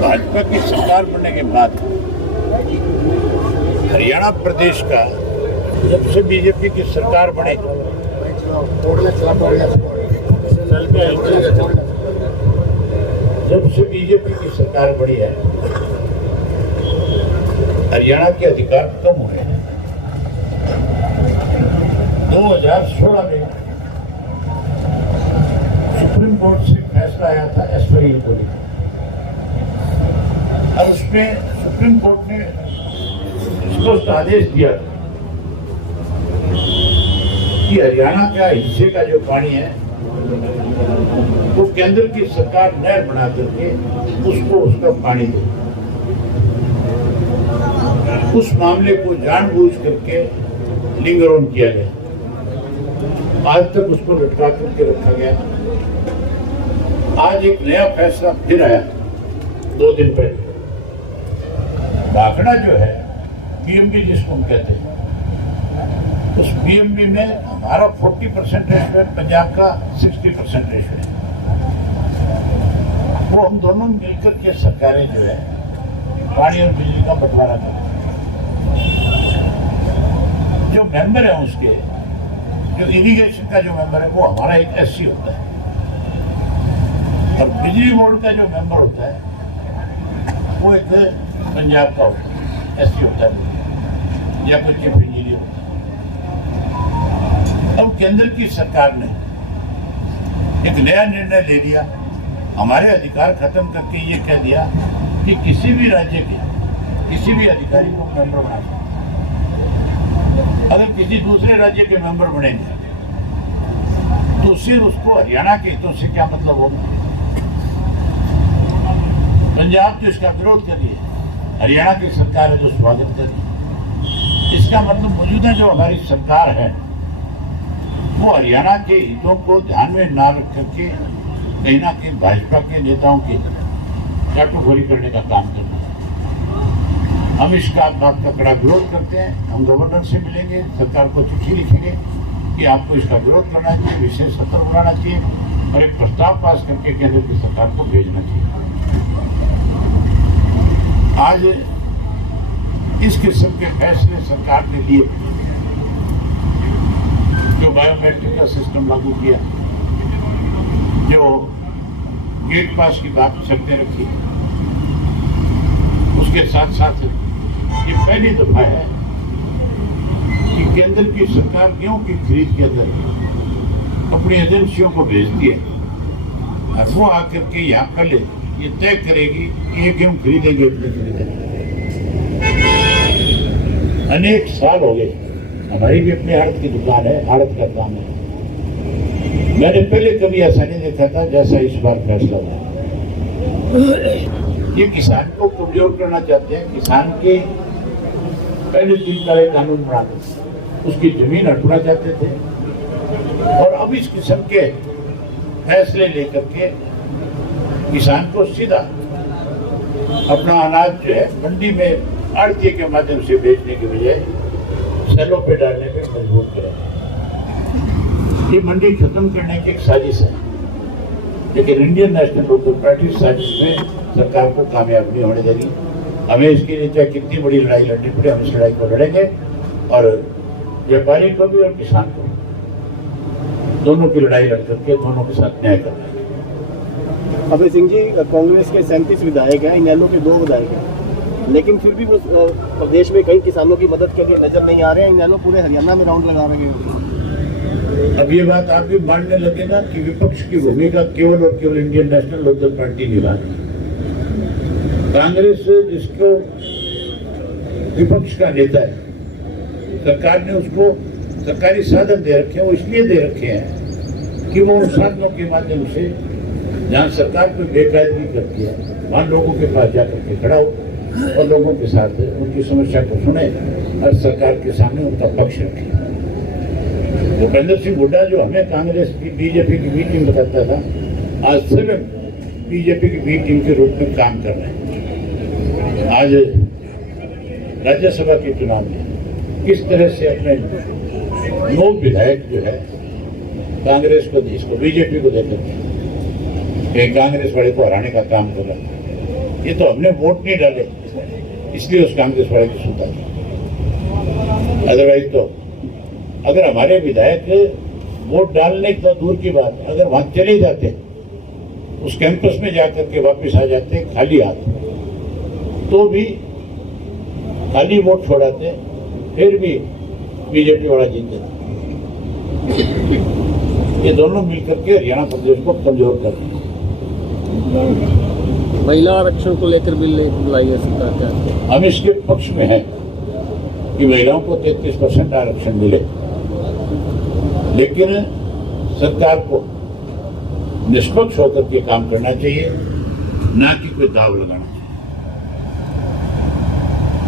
भाजपा की सरकार बनने के बाद हरियाणा प्रदेश का जब से बीजेपी की सरकार बने जब से बीजेपी की सरकार बनी है हरियाणा के अधिकार कम हुए हैं। 2016 में सुप्रीम कोर्ट से फैसला आया था एसवाईएल को लेकर और उसमें सुप्रीम कोर्ट ने स्पष्ट आदेश दिया कि हरियाणा का हिस्से का जो पानी है वो केंद्र की सरकार नहर बना करके उसको उसका पानी दे। उस मामले को जानबूझ करके लिंगरोन किया गया। आज तक उसको लटका करके रखा गया। आज एक नया फैसला फिर आया 2 दिन पहले। भाखड़ा जो है पीएमबी जिसको हम कहते हैं, उस पीएमबी में हमारा 40% रेशो है, पंजाब का 60% रेशो है। वो हम दोनों मिलकर के सरकारें जो है पानी और बिजली का बंटवारा करते हैं। जो मेंबर है उसके जो इरिगेशन का जो मेंबर है वो हमारा एक एससी होता है और बिजली बोर्ड का जो मेंबर होता है वो एक पंजाब का होता है, एससी होता है या कोई चीफ इंजीनियर होता है। अब केंद्र की सरकार ने एक नया निर्णय ले लिया, हमारे अधिकार खत्म करके ये कह दिया कि किसी भी राज्य के किसी भी अधिकारी को मेंबर बना सकते। अगर किसी दूसरे राज्य के मेंबर बनेंगे तो सिर्फ उसको हरियाणा के हितों से क्या मतलब होगा। पंजाब तो इसका विरोध कर रही है, हरियाणा की सरकार है जो स्वागत कर रही है। इसका मतलब मौजूदा जो हमारी सरकार है वो हरियाणा के हितों को ध्यान में ना रख करके कहीं ना कहीं भाजपा के नेताओं की चाटुखोरी करने का काम करना है। हम इसका बात का कड़ा विरोध करते हैं। हम गवर्नर से मिलेंगे, सरकार को चिट्ठी लिखेंगे कि आपको इसका विरोध करना चाहिए, विशेष सत्र बुलाना चाहिए और एक प्रस्ताव पास करके केंद्र की सरकार को भेजना चाहिए। आज इस किस्म के फैसले सरकार ने लिए, जो बायोमेट्रिक का सिस्टम लागू किया, जो गेट पास की बात शर्तें रखी, उसके साथ साथ ये पहली दफा है कि केंद्र की सरकार गेहूं की खरीद के अंदर अपनी एजेंसियों को भेजती है और वो आकर के यहाँ कल ये तय करेगी कि ये गेहूं खरीदेंगे कि नहीं खरीदेंगे। अनेक साल हो गए, हमारी भी अपनी आड़त की दुकान है, आड़त का काम है। मैंने पहले कभी ऐसा नहीं देखा था जैसा इस बार फैसला हुआ। ये किसान को कमजोर करना चाहते हैं। किसान के पहले 3 तरह कानून बनाते, उसकी जमीन हड़पना चाहते थे और अब इस किस्म के फैसले लेकर के किसान को सीधा अपना अनाज जो है मंडी में आड़ती के माध्यम से बेचने के बजाय सेलों पे डालने पे मजबूर करेंगे। ये मंडी खत्म करने की एक साजिश है, लेकिन इंडियन नेशनल पीपल्स पार्टी साजिश में सरकार को कामयाब नहीं होने देगी। हमें इसके लिए चाहे कितनी बड़ी लड़ाई लड़नी पड़े, हम इस लड़ाई को लड़ेंगे और व्यापारी को भी और किसान को भी, दोनों की लड़ाई लड़ करके दोनों के साथ न्याय करना है। अभय सिंह जी, कांग्रेस के 37 विधायक हैं, इनेलो के 2 विधायक हैं, लेकिन फिर भी प्रदेश में कई किसानों की मदद के लिए नजर नहीं आ रहे हैं। इनेलो पूरे हरियाणा में राउंड लगा रहे हैं। अब ये बात आप भी मानने लगे ना कि विपक्ष की भूमिका केवल और केवल इंडियन नेशनल लोकदल पार्टी निभा रही है। कांग्रेस जिसको विपक्ष का नेता है, सरकार ने उसको सरकारी साधन दे रखे हैं। वो इसलिए दे रखे हैं कि वो उन साधनों के माध्यम से जहाँ सरकार कोई बेकायदगी करती है वहाँ लोगों के पास जाकर के खड़ा हो और लोगों के साथ उनकी समस्या को सुने और सरकार के सामने उनका पक्ष रखे। भूपेंद्र सिंह हुड्डा जो हमें कांग्रेस की बीजेपी की बी टीम बताता था, आज स्वयं बीजेपी की बी टीम के रूप में काम कर रहे हैं। आज राज्यसभा के चुनाव में किस तरह से अपने 9 विधायक जो है कांग्रेस को, इसको बीजेपी को देकर के कांग्रेस वाले को हराने का काम कर रहा है। ये तो हमने वोट नहीं डाले इसलिए उस कांग्रेस वाले की सुनता था। अदरवाइज तो अगर हमारे विधायक वोट डालने तो दूर की बात, अगर वहां चले जाते उस कैंपस में जाकर के वापस आ जाते खाली हाथ, तो भी खाली वोट छोड़ाते, फिर भी बीजेपी वाला जीत जाता। ये दोनों मिलकर के हरियाणा प्रदेश को कमजोर कर रहे हैं। महिला आरक्षण को लेकर बिल लाई है सरकार क्या? हम इसके पक्ष में हैं कि महिलाओं को 33% आरक्षण मिले, लेकिन सरकार को निष्पक्ष होकर के काम करना चाहिए, ना कि कोई दाव लगाना चाहिए।